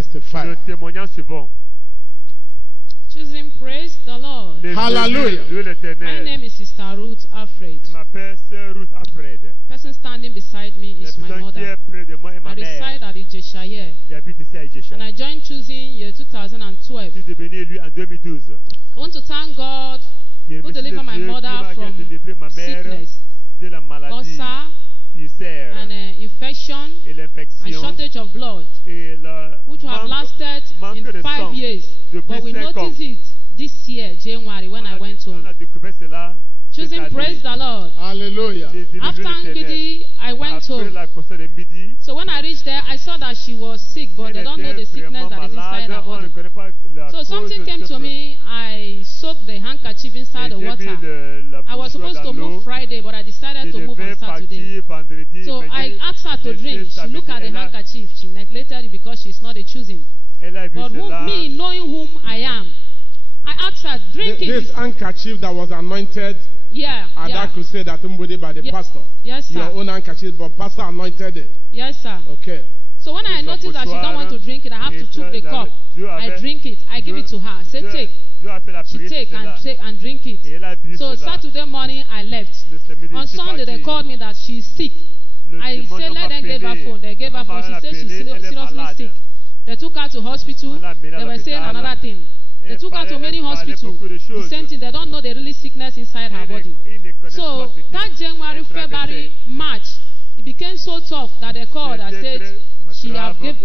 testifier. Le témoignage suivant. Choosing, praise the Lord. Hallelujah. My name is Sister Ruth Alfred. Je m'appelle Sœur Ruth Alfred. The person standing beside me is my qui mother. est près de moi est ma I reside mère. at Ijeshaye. J'habite ici à Ijesha. And I joined Choosing year 2012. Je suis devenu élu en 2012. I want to thank God Je who remercie delivered my Dieu mother qui m'a from délivré ma mère sickness, de la maladie, ulcer, ulcère and infection, et and l'infection shortage of blood, et le which have lasted manque in de 5 sang years. depuis But we 5 ans. noticed it this year, January, when I went On home. a découvert cela cette Choosing, année. praise the Lord. Hallelujah. J'ai délivré After l'Éternel. Ngidi, I went Après home. la concert de Mbidi, So when I reached there, I saw that she was sick, but they don't know the sickness that is inside her on ne body. connaît pas la So cause something came de to ce me. I soaked the handkerchief inside the Et j'ai mis water. la I was bouche supposed to dans l'eau. move Friday, but I decided Je to move devais on Saturday. partir vendredi, So mais I j'ai asked her to laissé drink. She samedi. looked at the handkerchief. She neglected it because she's not a choosing. Elle a vu But cela. me, knowing whom I am, I asked her, drink This it. handkerchief that was anointed Yeah, at yeah. that crusade at Umbudi by the Ye- pastor. Yes, Your sir. own handkerchief, but pastor anointed it. Yes, sir. Okay. So when I noticed that she don't want to drink it, I have to took the cup. I drink it. I give it to her. I say, take. Dieu a fait la She prière take sur cela. and drink it. Et elle a bu So cela. Saturday morning I left. Le samedi, On je suis Sunday they parti. called me that she's sick. Le I dimanche, said on let m'a them give her appelé. phone. They gave her On phone. She m'a said she's appelé, elle est seriously malade. sick. They took her to hospital. On l'a amenée à They were saying l'hôpital. another thing. They Elle took her to parlait- many elle parlait hospitals. beaucoup de The choses. same thing. They don't know the really sickness inside her body. Ils ne connaissent So pas ce qui that January, elle February, traversait. March, it became so tough that they called. I C'était said très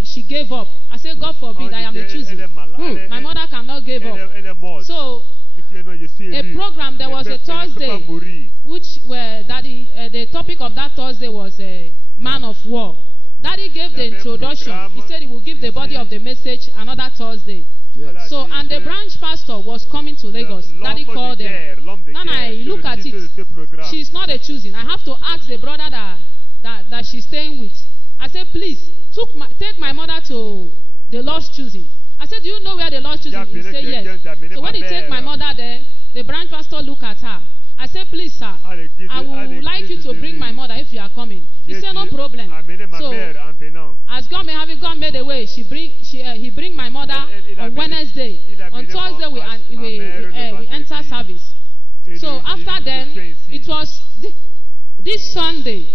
she gave up. I said God forbid, I am a choosing. Elle est malade. My mother cannot give up. Elle est morte. So Non, je suis a élu. program, there was a Elle ne peut pas Thursday, mourir. which were daddy. The topic of that Thursday was a man of war. Daddy gave the introduction. He said he will give the body of the message another Thursday. Yes. So, and the branch pastor was coming to Lagos. Daddy called them. Then I look at it. She's not a choosing. I have to ask the brother that she's staying with. I said, please, take my mother to the Lord's choosing. I said, do you know where the Lord's choosing is? He said, yes. So when he take my mother there, the branch pastor look at her. I said, please, sir, I would like you to bring my mother if you are coming. He said, no problem. So, as God may have it, God made a way. He bring my mother on Wednesday. On Thursday, we enter service. So after then, it was this Sunday,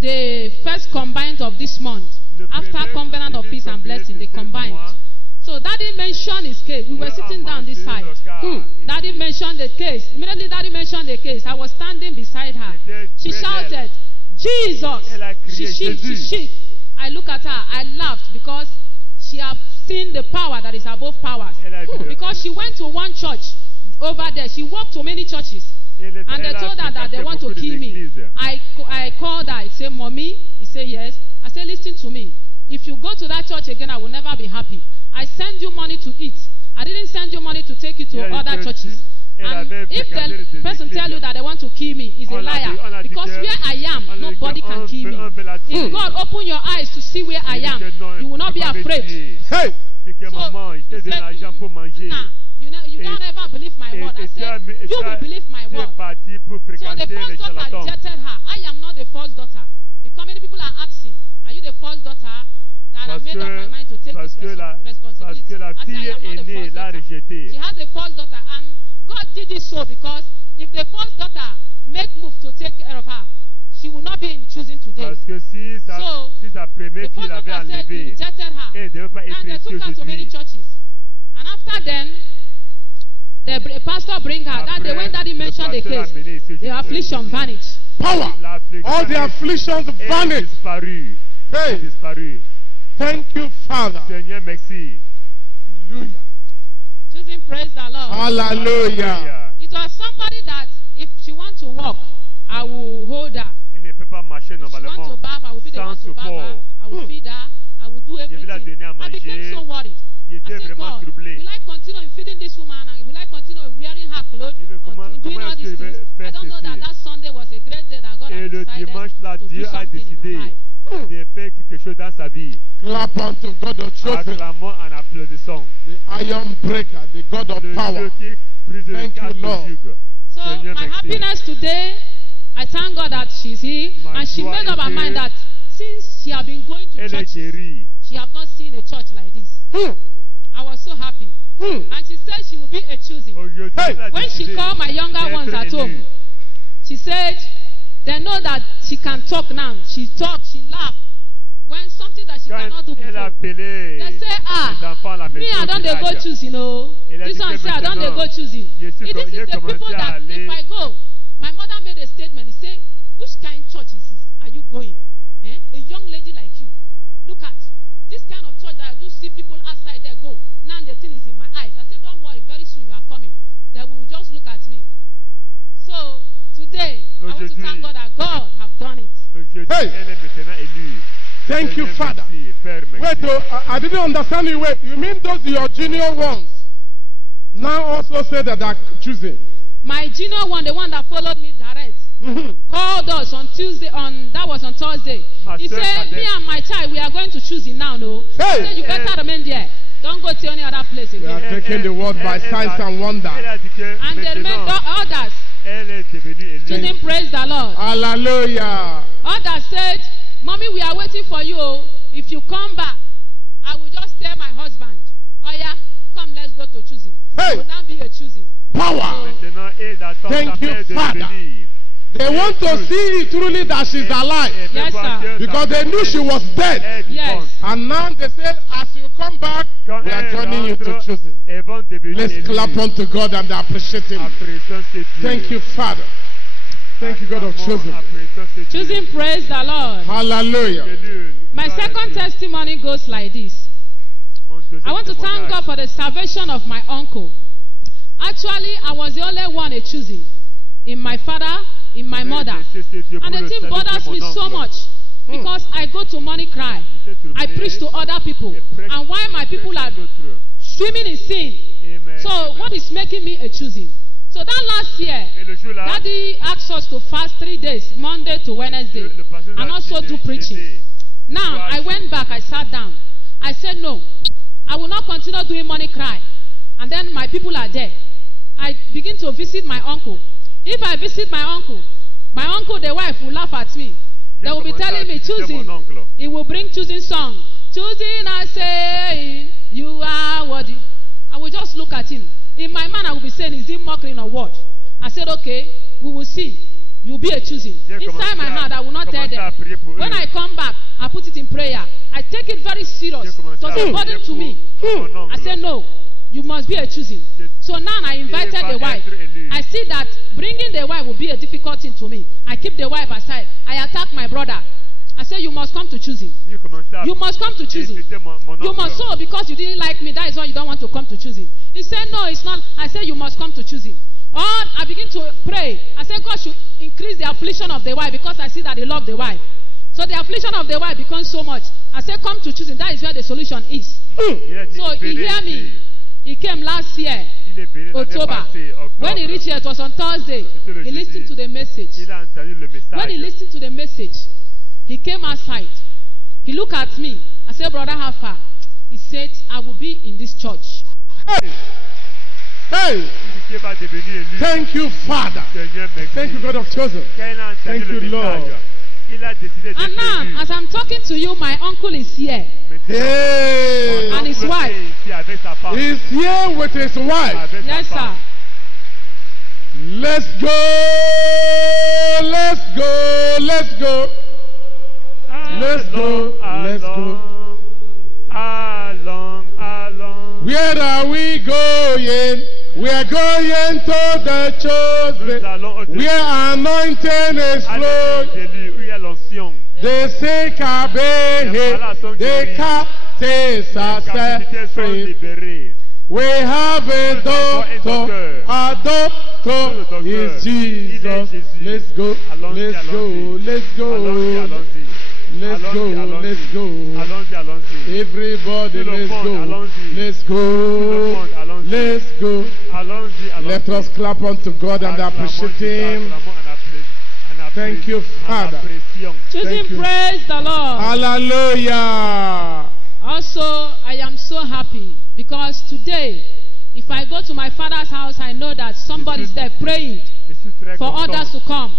the first combined of this month. After Covenant of Peace and Blessing, they combined. So Daddy mentioned his case. We were sitting down this side. Daddy mentioned the case. Immediately Daddy mentioned the case. I was standing beside her. She shouted, Jesus! She shook. I look at her. I laughed because she had seen the power that is above powers. Because she went to one church over there. She walked to many churches. And they told her that they want to kill me. I called her. I said, Mommy? He said, yes. I said, listen to me. If you go to that church again, I will never be happy. I send you money to eat. I didn't send you money to take you to other churches. And if the person tell you that they want to kill me, is a liar. Because where I am, nobody can kill me. If God open your eyes to see where I am, you will not be afraid. Hey! You don't ever believe my word. I said, you will believe my word. So the first daughter rejected her. I am not the first daughter. Because many people are asking, are you the first daughter? That I made up my mind to take this responsibility. I said, I am not the first daughter. She has the first daughter, and God did it so because if the first daughter make move to take care of her, she will not be in choosing today. Parce que si sa première fille l'avait enlevée, elle ne devait pas être ici to many aujourd'hui. churches. And after then, the pastor bring her. That day when Daddy mentioned the case, the affliction vanished. Power! All the afflictions vanished. Hey! Disparu. Thank you, Father. Seigneur, merci. Hallelujah. Choosing, praise the Lord. Hallelujah. It was somebody that if she wants to walk, I will hold her. Elle ne peut pas marcher If she wants normalement to bath, I will be the one sans to bath her. support. I will feed her. I will do vais la everything. donner à I became manger. so worried. I J'étais said, vraiment God, troublé. will I continue in feeding this woman and will I continue wearing her clothes? Je veux Continue doing comment all est-ce que these je vais things? I faire don't know that ceci? that Sunday was a great day that God Et had le decided dimanche là, to do Dieu a something in her décidé life. de faire quelque chose dans sa vie. Clap unto God of truth. Acclamons en applaudissant. The iron breaker, the God of Le power. Dieu qui brise le Thank you, cadre Lord. du juge. So Seigneur, my merci. happiness today, I thank God that she's here, My and she made up her joie mind était- that since she had been going to Elle est church, guérie. she have not seen a church like this. I was so happy. And she said she would be a choosing. When she called my younger ones at home, she said, they know that she can talk now. She talked, she laughed. When something that she cannot do before. They say, me, I don't go choosing, This one say, I don't go choosing. This is the people that, if I go, my mother made a statement. He said, which kind of church is this? Are you going? A young lady like you. Look at this kind of church that I do see people outside there go. Now the thing is in my eyes. I said, don't worry, very soon you are coming. They will just look at me. So today, I want to thank God that God have done it. Thank you, Father. Wait, I didn't understand you. Wait, you mean those your junior ones now also say that they're choosing? My junior one, the one that followed me direct, called us on Tuesday, that was on Thursday. He said, me and my child, we are going to choose it now, no? He said, you better remain there. Don't go to any other place again. We are taking the word by signs and wonder. And they made others. Choosing, praise the Lord. Hallelujah. Others said, Mommy, we are waiting for you. If you come back, I will just tell my husband, oh yeah, come, let's go to choosing. It will not be a choosing. Power. Thank you, Father. They want to see truly that she's alive. Yes, sir. Because they knew she was dead. Yes. And now they say, as you come back, we are joining you to choosing. Let's clap unto God and appreciate Him. Thank you, Father. Thank you, God of choosing. Choosing, praise the Lord. Hallelujah. My second testimony goes like this. I want to thank God for the salvation of my uncle. Actually, I was the only one a choosing in my father, in my mother. And the thing bothers me so much because I go to morning cry. I preach to other people. And while my people are swimming in sin. So what is making me a choosing? So that last year, Daddy asked us to fast 3 days, Monday to Wednesday, and also do preaching. Now, I went back, I sat down. I said, no, I will not continue doing money cry. And then my people are there. I begin to visit my uncle. If I visit my uncle, the wife will laugh at me. They will be telling me, choosing. It will bring choosing song. Choosing, I say, you are worthy. I will just look at him. In my mind, I will be saying, is it mocking or what? I said, okay, we will see. You will be a choosing. Inside my heart, I will not tell them. When I come back, I put it in prayer. I take it very serious. It was a burden to me. I said, no, you must be a choosing. So now I invited the wife. I see that bringing the wife will be a difficult thing to me. I keep the wife aside. I attack my brother. I said, you must come to choosing. You must come to choosing. You must so because you didn't like me. That is why you don't want to come to choosing. He said, no, it's not. I said, you must come to choosing. Or I begin to pray. I said, God should increase the affliction of the wife because I see that they love the wife. So the affliction of the wife becomes so much. I said, come to choosing. That is where the solution is. So he hear me. He came last year, October. When he reached here, it was on Thursday. He listened to the message. When he listened to the message, he came outside. He looked at me. I said, brother, how far? He said, I will be in this church. Hey! Thank you, Father. Thank you, God of chosen. Thank you, Lord. And now, as I'm talking to you, my uncle is here. Hey! And his wife. He's here with his wife. Yes, sir. Let's go! Let's go! Let's go! Let's go! Let's go! Where are we going? We are going to the chosen. Where anointing is flowing. They say Kabehe. They can't say free. We have a doctor. Our doctor is Jesus. Let's go. Let's go. Let's go. Let's go, let's go. Everybody, let's go. Let's go. Let's go. Let us clap unto God and appreciate Him. Thank you, Father. Choosing, praise the Lord. Hallelujah. Also, I am so happy because today, if I go to my father's house, I know that somebody is there praying for others to come.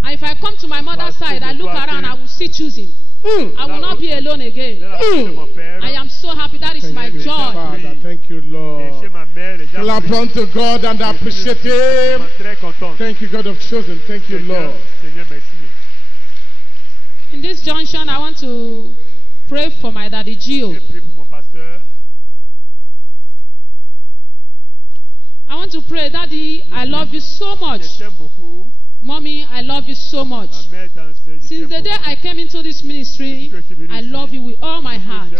And if I come to my mother's side, I look around, I will see choosing. I will not be alone again. I am so happy. That is Thank you, Lord. Clap unto God and appreciate Him. Thank you, God of chosen. Thank you, Lord. In this junction, I want to pray for my daddy Gio. I want to pray, Daddy, I love you so much. Mommy, I love you so much. Since the day I came into this ministry, I love you with all my heart.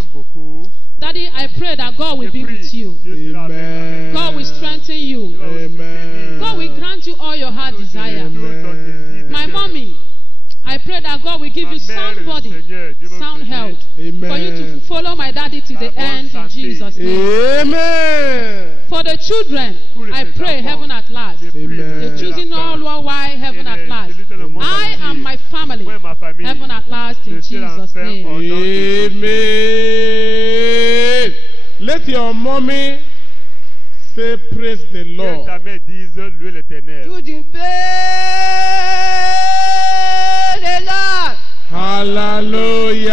Daddy, I pray that God will be with you. Amen. God will strengthen you. Amen. God will grant you all your heart desire. Amen. My mommy, I pray that God will give you sound body, sound health, Amen. for you to follow my daddy to the end in Jesus' name. Amen. For the children, I pray heaven at last. Amen. The choosing all worldwide, heaven at last. I and my family, heaven at last in Jesus' name. Amen. Let your mommy say, praise the Lord. The Lord. Hallelujah.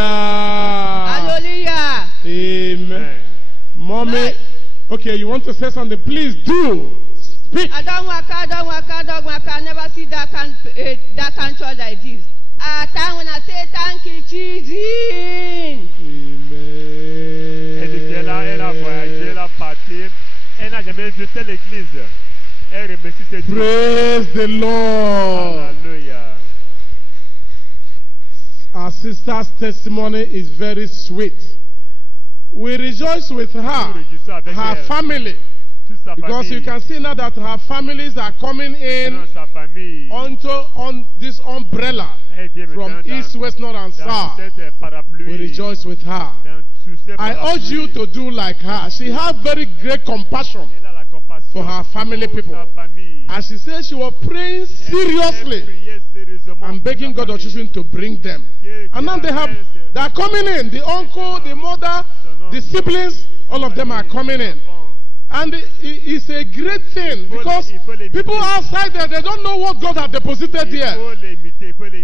Hallelujah. Amen. Mommy, okay, you want to say something? Please do. Speak. I don't work. I never see that control like this. Time when I say thank you, Jesus. Amen. Elle a voyagé, elle a parti. Elle n'a jamais visité l'église. Elle remercie ses dieux. Praise the Lord. Hallelujah. Our sister's testimony is very sweet. We rejoice with her, her family, because you can see now that her families are coming in on this umbrella from east, west, north, and south. We rejoice with her. I urge you to do like her. She has very great compassion for her family people. And she says she was praying seriously and begging God of choosing to bring them. And now they are coming in. The uncle, the mother, the siblings, all of them are coming in. And it's a great thing because people outside there, they don't know what God has deposited here.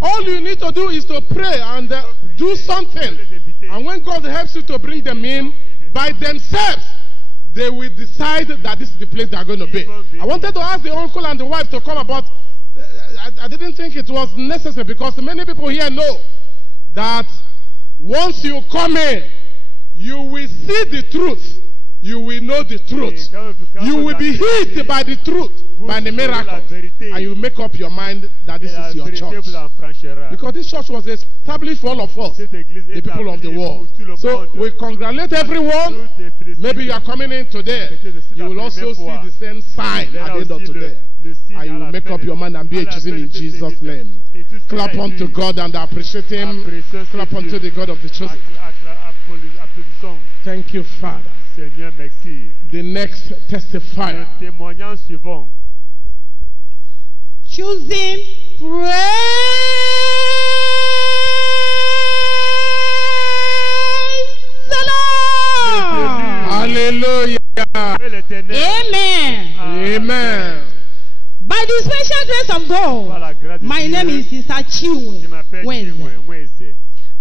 All you need to do is to pray and do something. And when God helps you to bring them in, by themselves, they will decide that this is the place they are going to be. I wanted to ask the uncle and the wife to come about. I didn't think it was necessary because many people here know that once you come in, you will see the truth. You will know the truth. You will be hit by the truth, by the miracle. And you make up your mind that this is your church. Because this church was established for all of us, the people of the world. So we congratulate everyone. Maybe you are coming in today. You will also see the same sign at the end of today. And you will make up your mind and be a choosing in Jesus' name. Clap unto God and appreciate Him. Clap unto the God of the chosen. Thank you, Father. Seigneur, merci. The next testifier. Le témoignage suivant. Choosing praise the Lord. Hallelujah. Amen. Amen. By the special grace of God, my name is Sister Chiwe.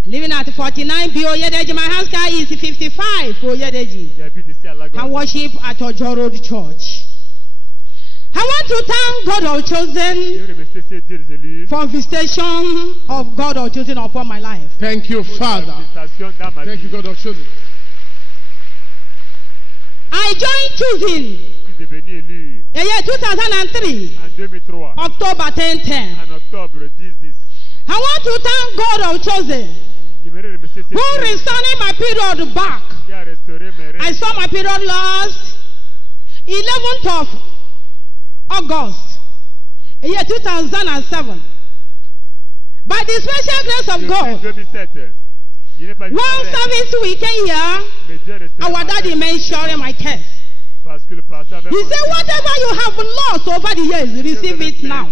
Living at 49 B Oyedeji. My house car is 55 Oyedeji. I worship at Ojo Road Church. I want to thank God of chosen for visitation of God of chosen upon my life. Thank you, Father. Thank you, God of chosen. I joined choosing in year 2003, October 10. I want to thank God of chosen who restoring my period back. I saw my period last 11th of August, year 2007. By the special grace of God, one service we came here, our daddy mentioned my case. He said, whatever you have lost over the years, receive it now.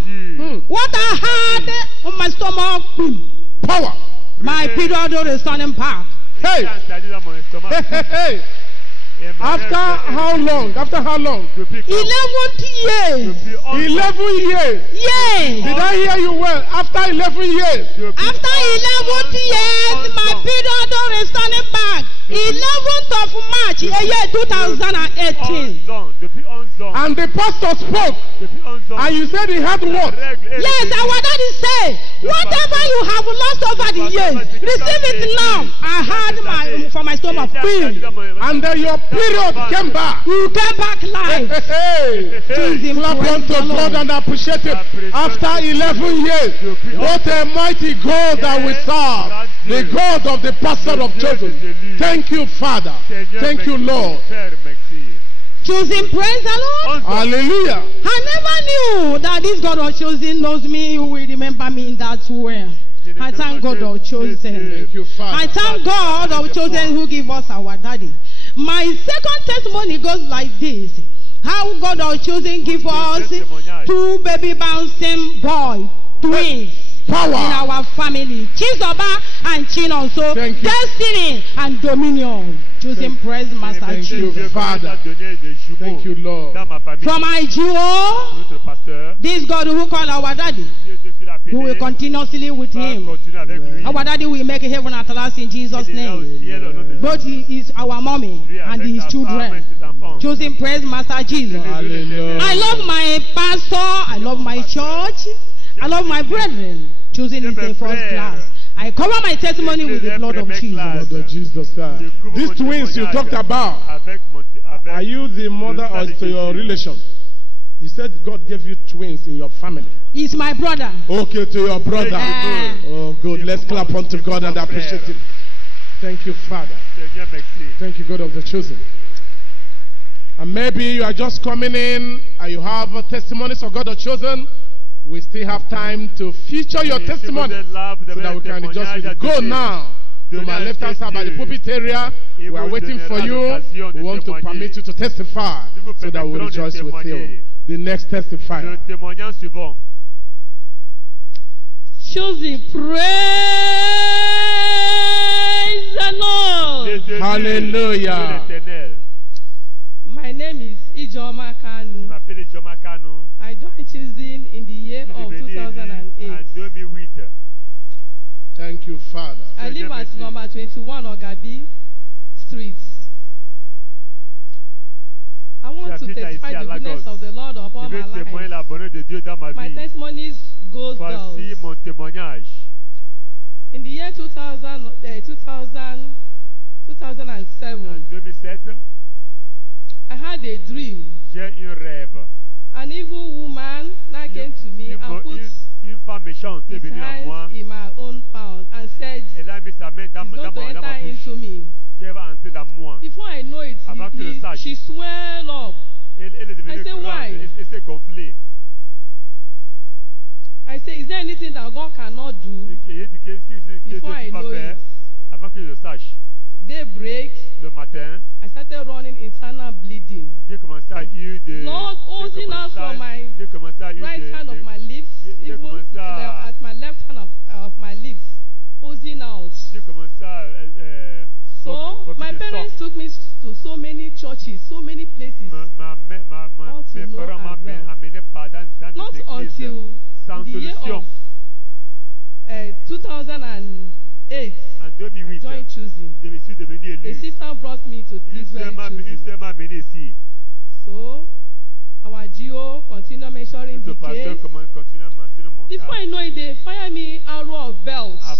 What I had on my stomach, power. My period is turning back. Hey. Hey. After how long? 11 years. 11 years. Yes. Did I hear you well? After 11 years. After 11 years, my period is turning back. 11th of March, year 2018. And the pastor spoke. And you said he had what? Yes, our daddy said, whatever you have lost over the years, receive it now. I had for my stomach pain. And then your period came back. You came back live. Hey, clap unto God and appreciate it. After 11 years, what a mighty God that we serve. The God of the pastor of Chosen. Thank you, Father. Thank you, Lord. Chosen, praise the Lord. Hallelujah. I never knew that this God of Chosen knows me. Who will remember me in that way. I thank God of Chosen. Thank you, Father. I thank God of Chosen who give us our daddy. My second testimony goes like this. How God of Chosen give us 2 baby bouncing boy twins. Power in our family. Chizoba and Chinonso. Destiny and dominion. Choosing praise Master Thank Jesus. you, Father. Thank you, Lord. From IGO, this God who called our daddy, who will continuously with him. Our daddy will make heaven at last in Jesus' name. Both he is our mommy and his children. Choosing praise Master Jesus. I love my pastor. I love my church. I love my brethren. Choosing is the first class. I cover my testimony with the blood of Jesus. Blood of Jesus. These twins you talked about, are you the mother or to your relation? You said God gave you twins in your family. He's my brother. Okay, to your brother. Oh, good. Let's clap unto God and appreciate him. Thank you, Father. Thank you, God of the Chosen. And maybe you are just coming in and you have testimonies of God of Chosen. We still have time to feature your testimony so that we can rejoice with you. Go now to my left hand side by the pulpit area. We are waiting for you. We want to permit you to testify so that we will rejoice with you. The next testifier. Choosing, praise the Lord. Hallelujah. My name is Ijoma Kanu. I joined Choosing in the year of 2008. Thank you, Father. I live at number 21 Ogabi Street. I want to testify the goodness of the Lord upon my life. My testimonies goes down. In the year 2007, I had a dream. An evil woman now came to me and put his hands in my own palm and said, he's going to enter into me. Before I know it, she swelled up. I said, why? I said, is there anything that God cannot do? Before I know it, daybreak, I started running internal bleeding. Lord, oozing out from my right hand of my lips, even at my left hand of my lips, oozing out. So, my parents took me to so many churches, so many places, all to no avail. Not until the year of 2008, I joined Choosing. A sister brought me to this very Choosing. So, our GO continued measuring the case. Before I know it, they fired me arrow of belts. That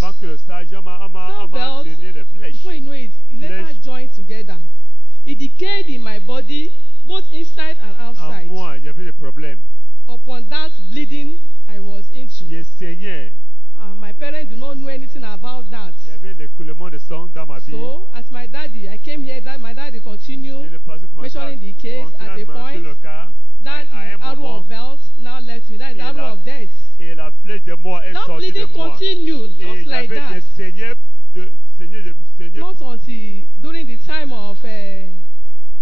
belt, before you know it, it later joined together. It decayed in my body, both inside and outside. Upon that bleeding I was into. My parents do not know anything about that. So, as my daddy, I came here, my daddy continued measuring the case at a point. That arrow of belt now left me. That is arrow of death. That bleeding continued, just like that. Not until during the time of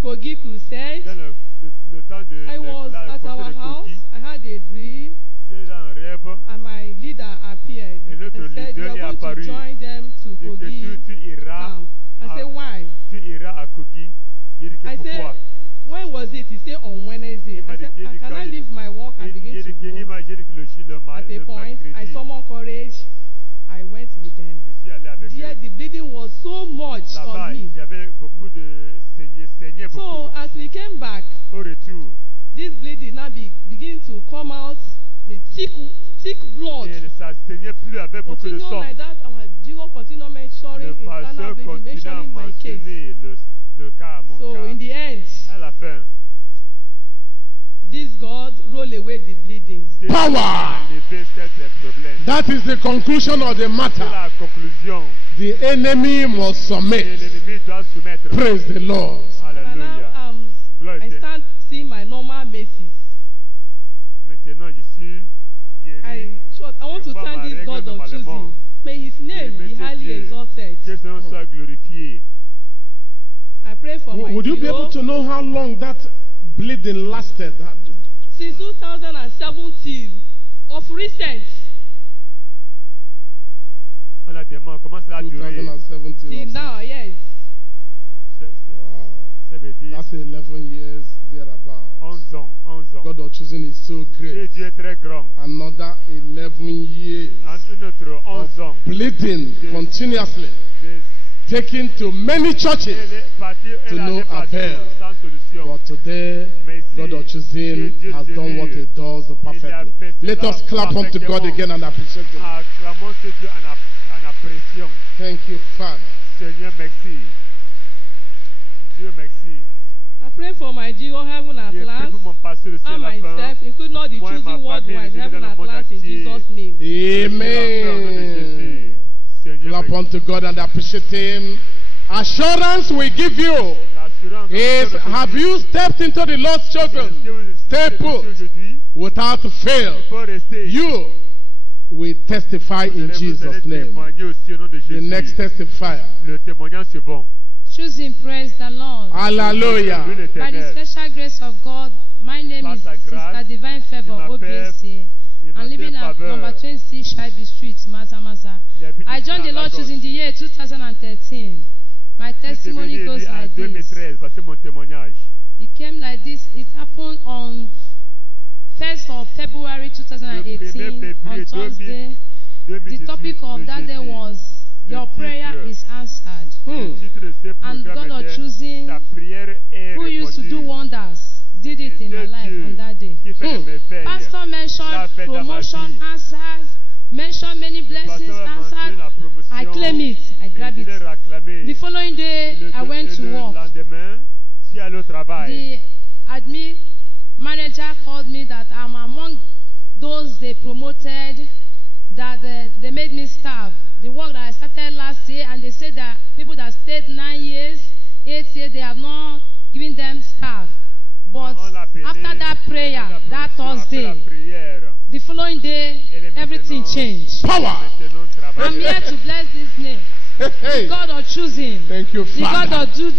Kogi Crusade, I was at our house. I had a dream. And my leader appeared and said, you are going to join them to Kogi camp. I said, why? I said, when was it? He said, on Wednesday. I said, can I leave my work and begin to go? At a point, I summoned courage I went with them. There, the bleeding was so much on me. So as we came back, this bleeding now beginning to come out, the thick blood. Continue like that, our Jigo continued mentioning internal bleeding, mentioning my case. So in the end, this God roll away the bleeding. Power! That is the conclusion of the matter. The enemy must submit. Praise the Lord. Hallelujah. I start seeing my normal basis. I want to thank this God of choosing. May his name be highly exalted. I pray for my Would you be able to know how long that bleeding lasted? Since 2017, of recent. 2017. Till now, yes. Wow. That's 11 years thereabout. 11 ans. God of choosing is so great. Dieu est très grand. Another 11 years of bleeding continuously, taken to many churches to no avail. But today, God of choosing has done what he does perfectly. Let us clap unto God again and appreciate him. Thank you, Father. Seigneur, merci. Dieu, merci. I pray for my Jigo heaven at last, and myself, including all the choosing worldwide, heaven at last, in Jesus' name. Amen. Clap unto God and appreciate him. Assurance we give you is, have you stepped into the Lord's chosen? Stay put without fail. You will testify in Jesus' name. The next testifier. Choosing, praise the Lord. Hallelujah. By the special grace of God, my name is Sister Divine Favor OBSA. I'm living at number 26 Shaibi Street, Maza. I joined the Lord Choosing the year 2013. My testimony goes like this. It came like this. It happened on 1st of February 2018 on Thursday. The topic of that day was, your prayer is answered. And God of choosing, who used to do wonders, did it in my life on that day. Pastor mentioned promotion answers, mentioned many blessings answered. I claim it, I grab it. The following day, I went to work. The admin manager called me that I'm among those they promoted, that they made me staff. The work that I started last year, and they said that people that stayed 9 years, 8 years, they have not given them staff. But after that prayer, that Thursday, the following day, everything changed. Power! I'm here to bless this name. The God of choosing. Thank you, Father. The God of do.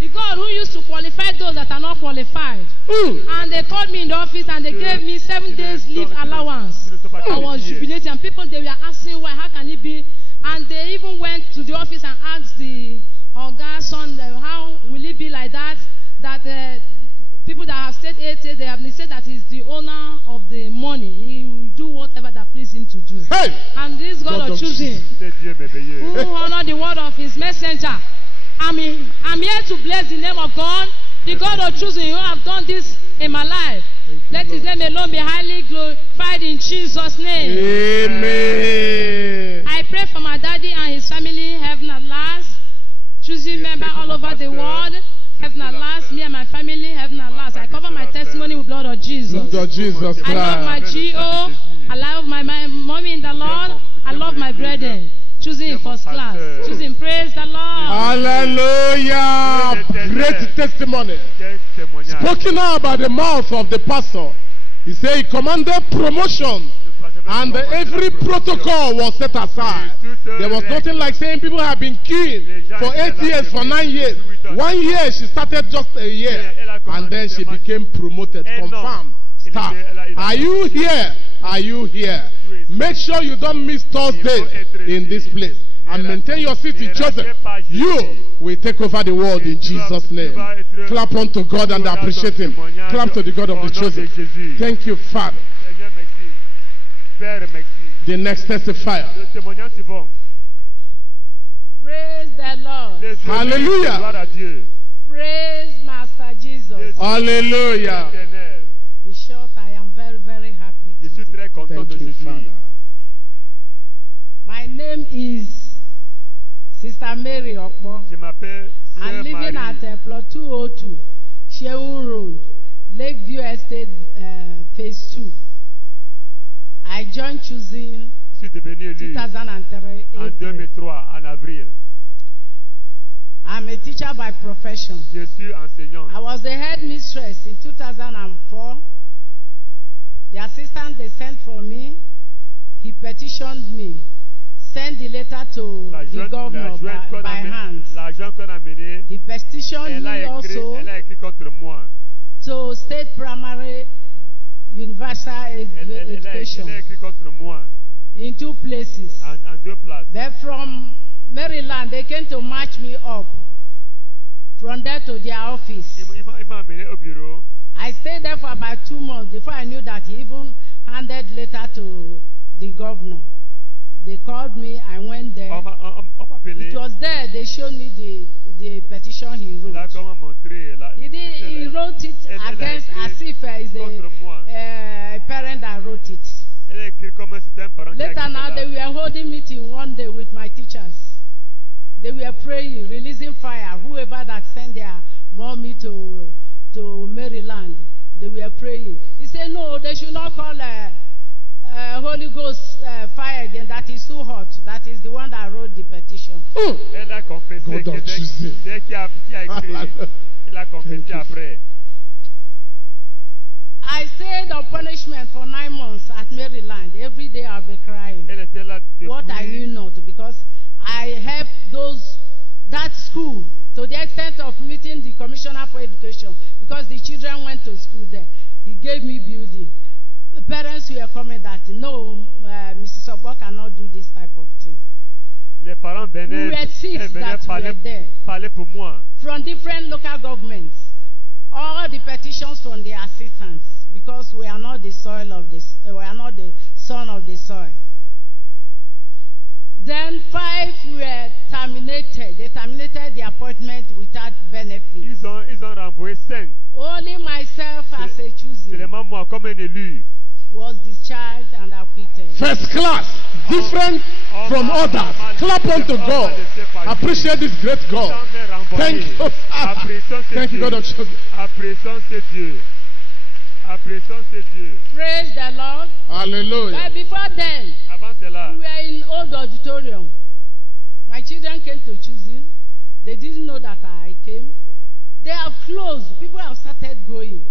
The God who used to qualify those that are not qualified. And they called me in the office and they gave me 7 days leave allowance. I was jubilating, and people, they were asking why, how can it be? And they even went to the office and asked the son, how will it be like that? That people that have stayed 8 years, they have said that he's the owner of the money. He will do whatever that pleases him to do. Hey! And this God of choosing, who honor the word of his messenger. I'm here to bless the name of God, the God of choosing, who have done this in my life. Let his name alone be highly glorified in Jesus' name. Amen. I pray for my daddy and his family, heaven at last. Choosing member all over the world, heaven at last. Me and my family, heaven at last. I cover my testimony with blood of Jesus. Blood of Jesus Christ. I love my G.O. I love my mommy in the Lord. I love my brethren. Choosing first class. Choosing, praise the Lord. Hallelujah. Great testimony. Spoken out by the mouth of the pastor. He said he commanded promotion. And every protocol was set aside. There was nothing like saying people have been queuing for 8 years, for 9 years. 1 year she started just a year. And then she became promoted, confirmed staff. Are you here? Are you here? Make sure you don't miss Thursday in this place. And maintain your seat in Joseph. You will take over the world in Jesus' name. Clap unto God and appreciate him. Clap to the God of the chosen. Thank you, Father. The next testifier. Le témoignage suivant. Praise the Lord. Hallelujah. Gloire à Dieu. Praise Master Jesus. Hallelujah. In short, I am very, very happy. Je suis très content d'aujourd'hui. My name is Sister Mary Okpo. Je m'appelle I'm living at plot 202, Shehu Road, Lakeview Estate, Phase 2. I joined choosing 2003 en 2003, en avril. I'm a teacher by profession. Je suis enseignant. I was the head mistress in 2004. The assistant they sent for me, he petitioned me, sent the letter to the governor by hand. L'argent qu'on a mené, he petitioned me also elle a écrit contre moi. To State Primary Universal Education. Elle a écrit contre moi. In 2 places. En 2 places. Then from Maryland, they came to match me up. From there to their office. Il m'a amené au bureau. I stayed there for about 2 months before I knew that he even handed letter to the governor. They called me, I went there. It was there they showed me the petition he wrote. He wrote it against as if it's a parent that wrote it. Later now they were holding meeting one day with my teachers. They were praying, releasing fire. Whoever that sent their mommy to Maryland, they were praying. He said, no, they should not call Holy Ghost fire again. That is too hot. That is the one that wrote the petition. Elle a confessé que c'est qui a écrit. Elle a confessé après. I stayed on punishment for 9 months at Maryland. Every day I'll be crying. What I knew not, because I helped that school to the extent of meeting the Commissioner for Education, because the children went to school there. He gave me building. The parents were coming that, no, Mrs. Okpo cannot do this type of thing. Les parents venaient parler pour moi. From different local governments, all the petitions from the assistants, because we are not the soil of this, we are not the son of the soil. Then 5 were terminated. They terminated the appointment without benefit. Ils ont renvoyé 5. Only myself as a choosing. Seulement moi comme un élu. Was discharged and acquitted. First class, different from others. Clap unto God. Appreciate this great God. Thank you. Thank you, God of Jesus. Apprécions ce Dieu. Apprécions ce Dieu. Praise the Lord. Hallelujah. But before then, we were in old auditorium. My children came to choosing. They didn't know that I came. They have closed. People have started going.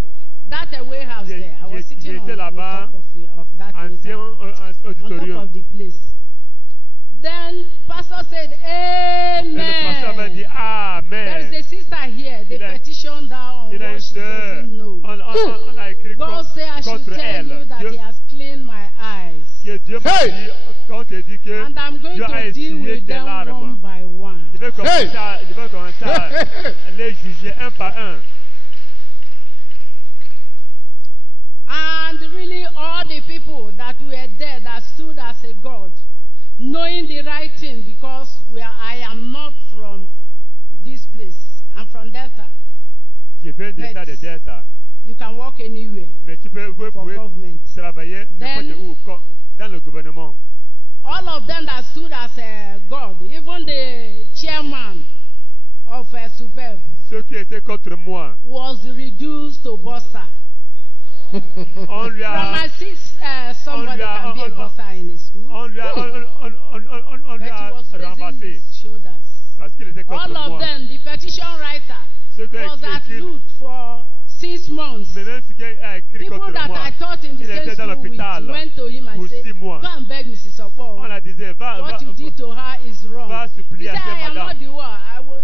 That warehouse there, I was sitting on top of that auditorium. On top of the place. Then pastor said, Amen. The pastor dit, Amen. There is a sister here. They petitioned her on what she doesn't know. God said I should tell you that He has cleaned my eyes. Hey. And I'm going to deal with them one by one. Je vais commencer à les juger un par un. And really all the people that were there that stood as a God, knowing the right thing, because I am not from this place. I'm from Delta. Je viens de Delta. You can walk anywhere. Mais tu peux government. Travailler n'importe où dans le gouvernement. All of them that stood as a God, even the chairman of Superb, ceux qui étaient contre moi, was reduced to bossa. On lui a somebody can be a bossa in his school. On lui a renversé parce qu'il était contre moi. All of them, the petition writer, was at root for 6 months. People that I taught in the same school with went to him and said, go and beg Mrs. Okpo. What you did to her is wrong. He said, I am not the one.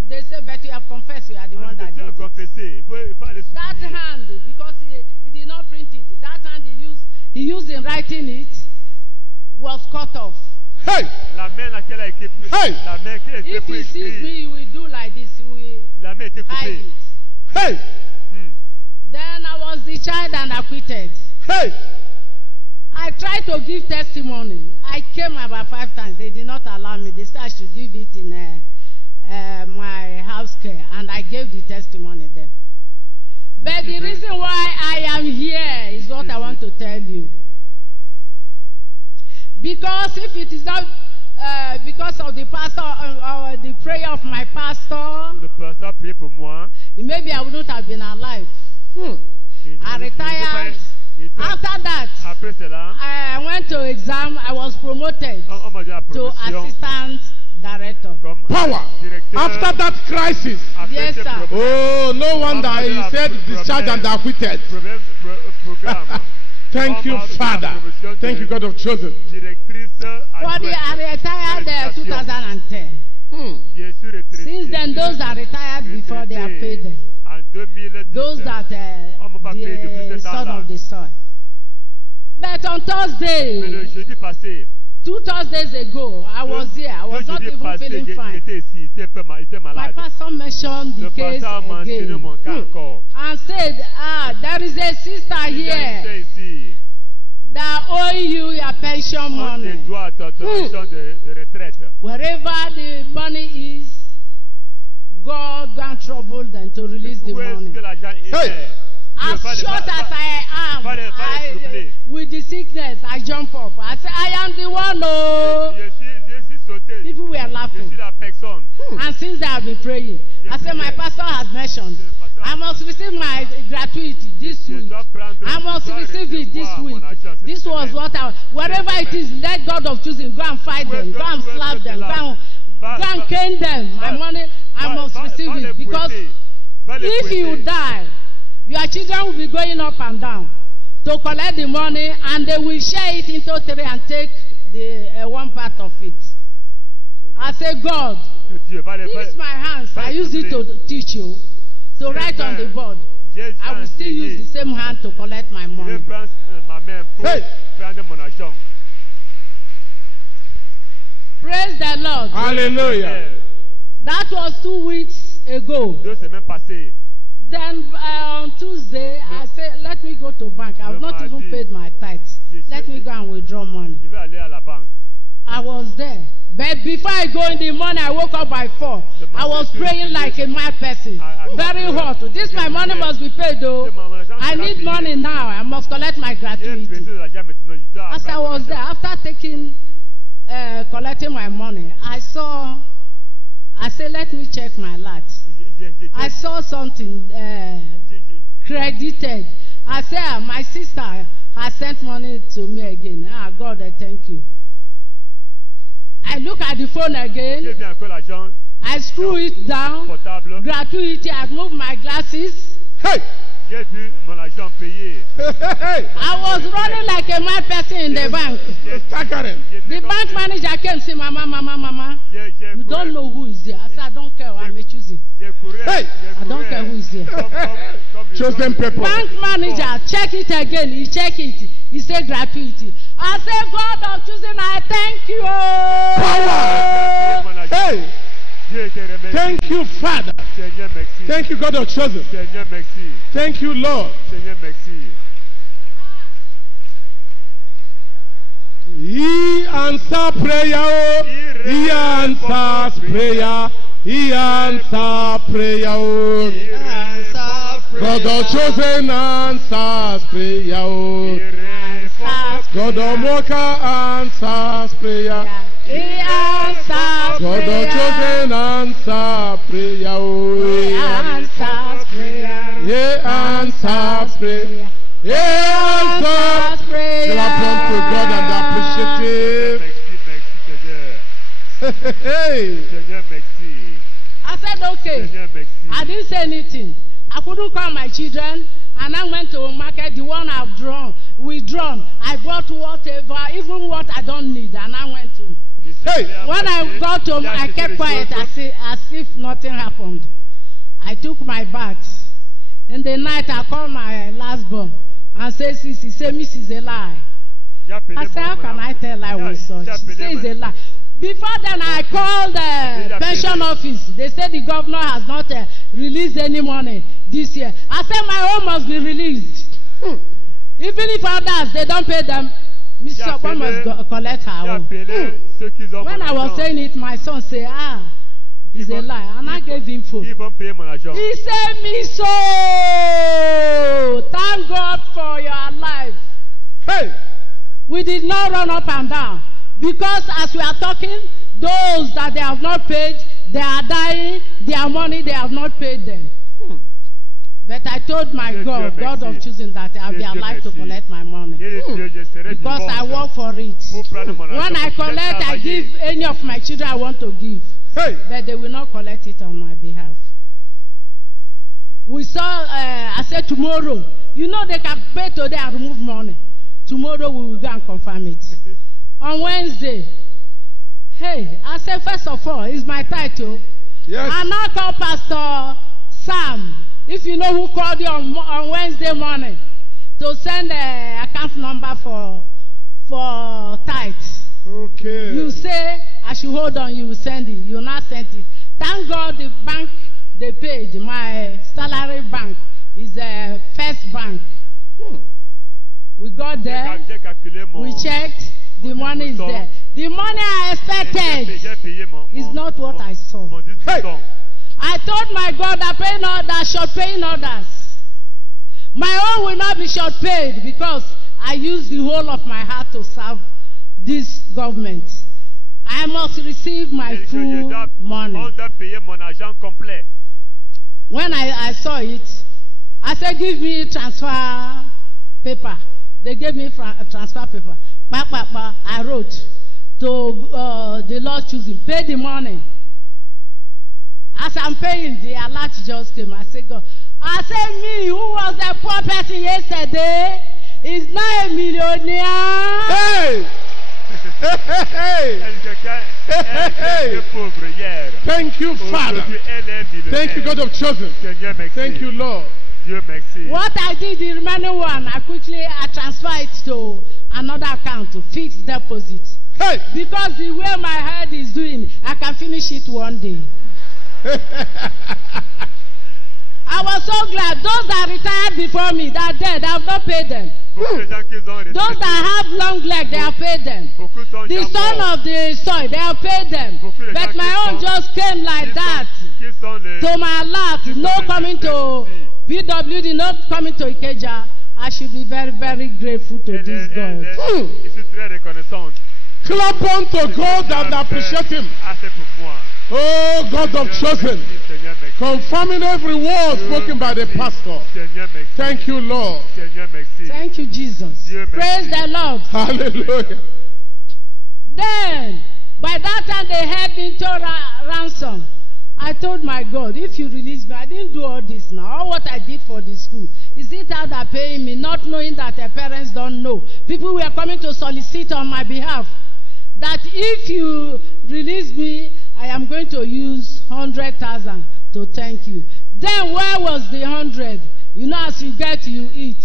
They said, but you have confessed you are the one that did it. That hand, because he did not print it, that hand he used in writing it was cut off. Hey! Hey! If he sees me, he will do like this. He will hide it. Hey! Then I was discharged and acquitted. Hey! I I tried to give testimony. I came about 5 times. They did not allow me. They said I should give it in my house care, and I gave the testimony then. But the reason why I am here is what I want to tell you. Because if it is not because of the pastor or the prayer of my pastor, le pasteur priait pour moi. Maybe I wouldn't have been alive. I retired. After that, I went to exam. I was promoted to assistant director. Power. After that crisis. Yes, sir. Oh, no wonder he said discharged and acquitted. Thank you, Father. Thank you, God of chosen. I retired 2010. Since then, those are retired before they are paid them. Those that the son of the soil. But on Thursday, 2 Thursdays ago, I was here. I was not even feeling fine. My pastor mentioned the case again and said, there is a sister here that owe you your pension money. Wherever the money is, God don't trouble them to release the money. Hey. As short as I am, with the sickness, I jump up. I say, I am the one. Oh. People were laughing. And since I have been praying, I said, my pastor has mentioned, I must receive my gratuity this week. I must receive it this week. This was what wherever it is, let God of choosing go and fight them, go and slap them, go and cane them. My money, I must receive it. Because if you die, your children will be going up and down to collect the money, and they will share it into 3 and take the one part of it. I say, God, this is my hands. I use it to teach you, to write on the board. I will still use the same hand to collect my money. Hey. Praise the Lord. Hallelujah. That was 2 weeks ago. Then on Tuesday, I said, let me go to bank. I have not even paid my tithes. Let me go and withdraw money. I was there. But before I go in the morning, I woke up by 4. I was praying like a mad person. Very hot. This my money must be paid though. I need money now. I must collect my gratuity. As I was there, after collecting my money, I said, let me check my lot. I saw something credited. I said, my sister has sent money to me again. God, I thank you. I look at the phone again. I screw it down. Gratuity. I move my glasses. Hey! I was running like a mad person in the bank. The bank manager came and said, Mama, you don't know who is there. I said, I don't care. I'm a choosing. Hey! I don't care who is there. Chosen people. Bank manager, check it again. He checked it. He said gratuity. I said, God of choosing, I thank you. Power! Hey! Thank you, Father. Thank you, God of chosen. Thank you, Lord. He answers prayer. He answers prayer. He answers prayer. God of chosen answers prayer. God of Mocha answers prayer. He answers God of chosen answer prayer. He answers prayer. He answers prayer. He answers prayer. They are prompt to God and appreciative. Hey. I said, okay. I didn't say anything. I couldn't call my children. And I went to a market, the one I've withdrawn. I bought whatever, even what I don't need. And I went to. Hey. When I got home, I kept quiet as if nothing happened. I took my bags. In the night, I called my last born and said, Sissy, say, Miss is a lie. I said, how can I tell lie with such? She said, it's a lie. Before then, I called the pension office. They said the governor has not released any money this year. I said, my own must be released. Even if others, they don't pay them. Someone must collect her own. When I was saying it, my son said, it's a lie. And I gave him food. He said, Miso, thank God for your life. Hey! We did not run up and down. Because as we are talking, those that they have not paid, they are dying. Their money, they have not paid them. But I told my God, God of choosing, that I will be alive to collect my money. Because I work for it. When I collect, I give any of my children I want to give. Hey. But they will not collect it on my behalf. We saw, I said tomorrow, you know they can pay today and remove money. Tomorrow we will go and confirm it. On Wednesday, hey, I said first of all, it's my title. Yes. I now call Pastor Sam. If you know who called you on Wednesday morning to send an account number for tithes. Okay. You say, I should hold on, you will send it. You will not send it. Thank God the bank they paid, my salary bank, is a First Bank. We got there, we checked, the money is there. The money I expected is not what I saw. Hey. I told my God that short paying others. My own will not be short paid because I use the whole of my heart to serve this government. I must receive my full money. When I saw it, I said, give me transfer paper. They gave me transfer paper. I wrote to the Lord choosing, pay the money. As I'm paying, the alert just came. I said, God. I said, me, who was a poor person yesterday, is now a millionaire. Hey! Hey! Thank you, Father. Thank you, God of chosen. Thank you, Lord. What I did, the remaining one, I transfer it to another account to fixed deposit. Hey! Because the way my head is doing, I can finish it one day. I was so glad. Those that retired before me, that are dead, I have not paid them. Those that have long legs, they have paid them. The son of the soil, they have paid them. But my own just came like that. To my lap, no coming to PWD, not coming to Ikeja. I should be very, very grateful to this God. Clap on to God and appreciate Him. Oh, God of chosen, confirming every word spoken by the pastor. Thank you, Lord. Thank you, Jesus. Praise the Lord. Hallelujah. Then, by that time, they held me to ransom. I told my God, if you release me, I didn't do all this now. All what I did for the school. Is it how they're paying me, not knowing that their parents don't know? People were coming to solicit on my behalf. That if you release me, I am going to use 100,000 to thank you. Then where was the 100? You know, as you get, you eat.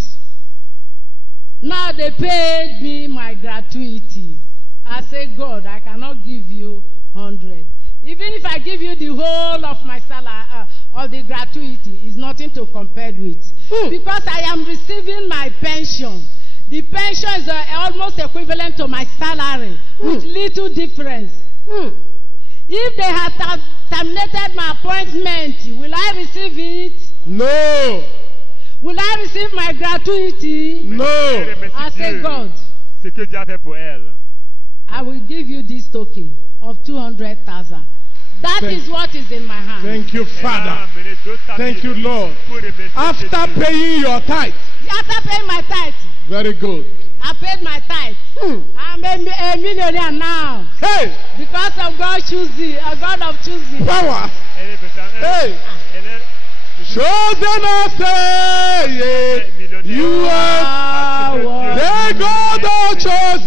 Now they paid me my gratuity. I say, God, I cannot give you 100. Even if I give you the whole of my salary, of the gratuity, is nothing to compare with. Because I am receiving my pension. The pension is almost equivalent to my salary, with little difference. If they had terminated my appointment, will I receive it? No. Will I receive my gratuity? No. I say, God, I will give you this token of 200,000. That is what is in my hand. Thank you, Father. Thank you, Lord. After paying your tithe. After paying my tithe. Very good. I paid my tithe. I'm a millionaire now. Hey! Because of God choosing, a God of choosing. Power. Hey! Chosen I say, you are the God of chosen.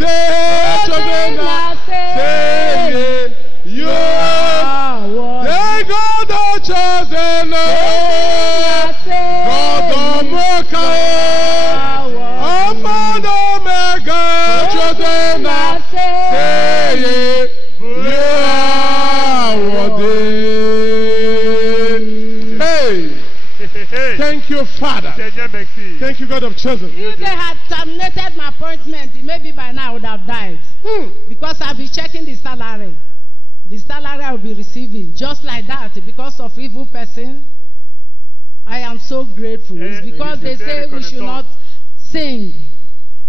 Chosen I say, you are the God of chosen. God of Mokah. Chosen I say, you are worthy. Hey! Thank you. you, Father. Thank you, God of chosen. If they had terminated my appointment, maybe by now I would have died. Because I'll be checking the salary. The salary I will be receiving. Just like that, because of evil person. I am so grateful. It's because they say we should not sing.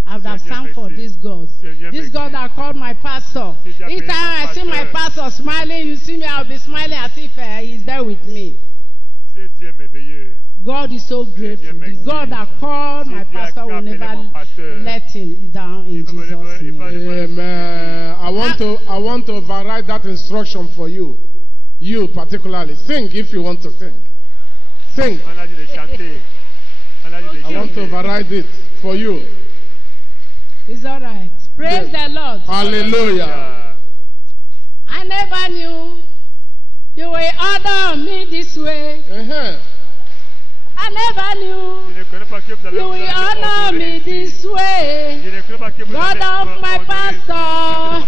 I would have sung for this God. This God that called my pastor. Each time I see my pastor smiling, you see me, I'll be smiling as if he's there with me. God is so grateful. The God that called my pastor will never let him down in Jesus' name. Amen. I want to override that instruction for you. You particularly. Sing if you want to sing. Sing. I want to override it for you. It's all right. Praise the Lord. Hallelujah. I never knew you will order me this way. I never knew you will honor me this way. God of my pastor,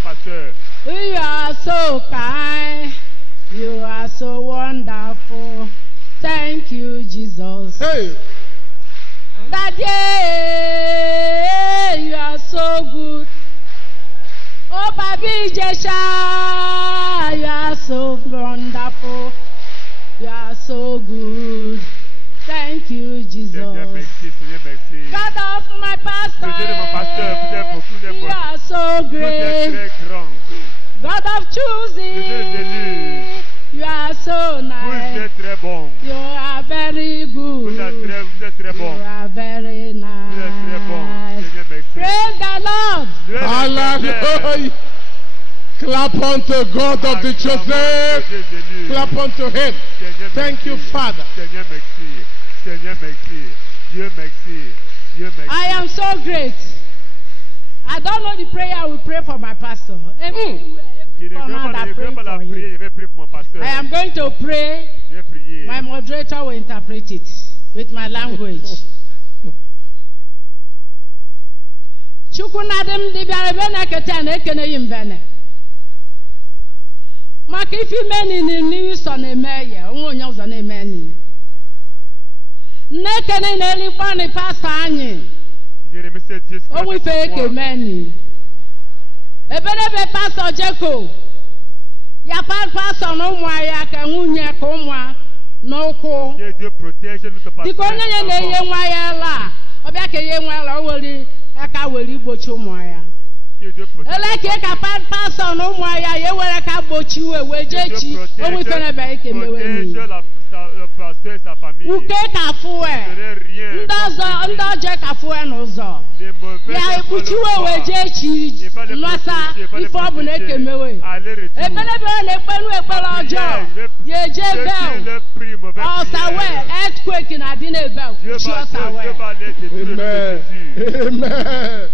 you are so kind. You are so wonderful. Thank you, Jesus. Hey. Daddy, you are so good. Oh, Baby Jesha, you are so wonderful. You are so good. Thank you, Jesus. God of my pastor, you are so great. God of choosing, you are so nice. You are very good. You are very nice. Praise the Lord. Hallelujah. Clap unto God of the chosen. Clap unto him. Thank you, Father. I am so great. I don't know the prayer I will pray for my pastor. Every command I pray for him. I am going to pray. My moderator will interpret it with my language. Chukunadem di biarabena ketane ekene yimbene. Maka ifi meni ni so na emeye, onwe onye uzo na emeni. Nekene na elikwa ni pastor anyi. Onwe ife eke meni. Ebelebe pastor Jeko. Ya pastor no mwa ya ka nwunye ka ụmwa n'ụkwụ. Diko onye na eye nwa ya la. Obia ka eye nwa la o weri aka weri igbochi ụmụ ya. Eleke ka pastor no mwa ya ye were ka gbochi we jechi onwe ife na be ike mewe ni. Uke ka fuwe. Ndoje ka fuwe n'ụzọ. Ya ekpuchiwe we jechi nwasa ife ọ bụ na eke mewe. Ebelebe na ekpelu ekpere ọjọọ. Ye je bel. Ọsawe earthquake na dị na bel. Kuchi ọsawe. Amen. Amen.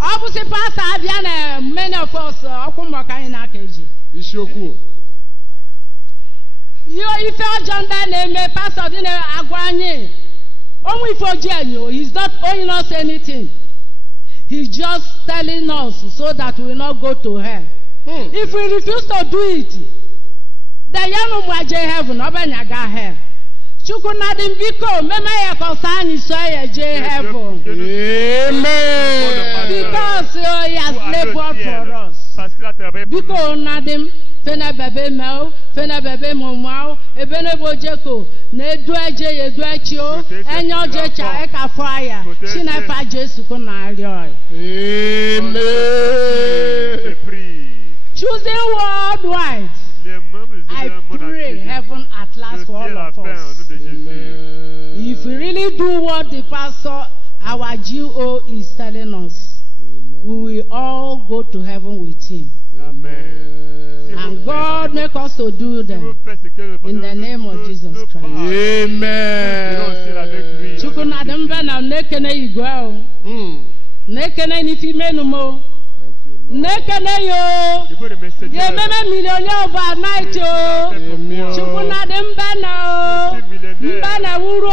Obviously, Pastor Abiana, many of us, Okumaka Keji. Ishoku. You, if you're John Dane, Pastor Dine Aguanye, only for Jenny, he's not owing us anything. He's just telling us so that we will not go to hell. If we refuse to do it, the young Mwaje heaven, Obanyaga hell. Chukunadim Biko, Mema Yakosani Soya J heaven. Amen. Because he has labored for us. Biko Nadim, Fena Bebe Mel, Fena Bebe Momau, Ebenebo Jeko, Nedwaje, Edwacho, and your Jecha Eka Fire, Sinafa Jesu Kunario. Amen. Choosing worldwide. I pray heaven at last for all of us. Amen. If we really do what the pastor, our GO is telling us, we will all go to heaven with him. Amen. And God make us to do them in the name of Jesus Christ. Amen. Chukunadembe na nekene igwao. Nekene ni fimenumo. Nekene yo. Ye meme millionaire overnight yo. Chukunadembe na o. Mbe na wuro.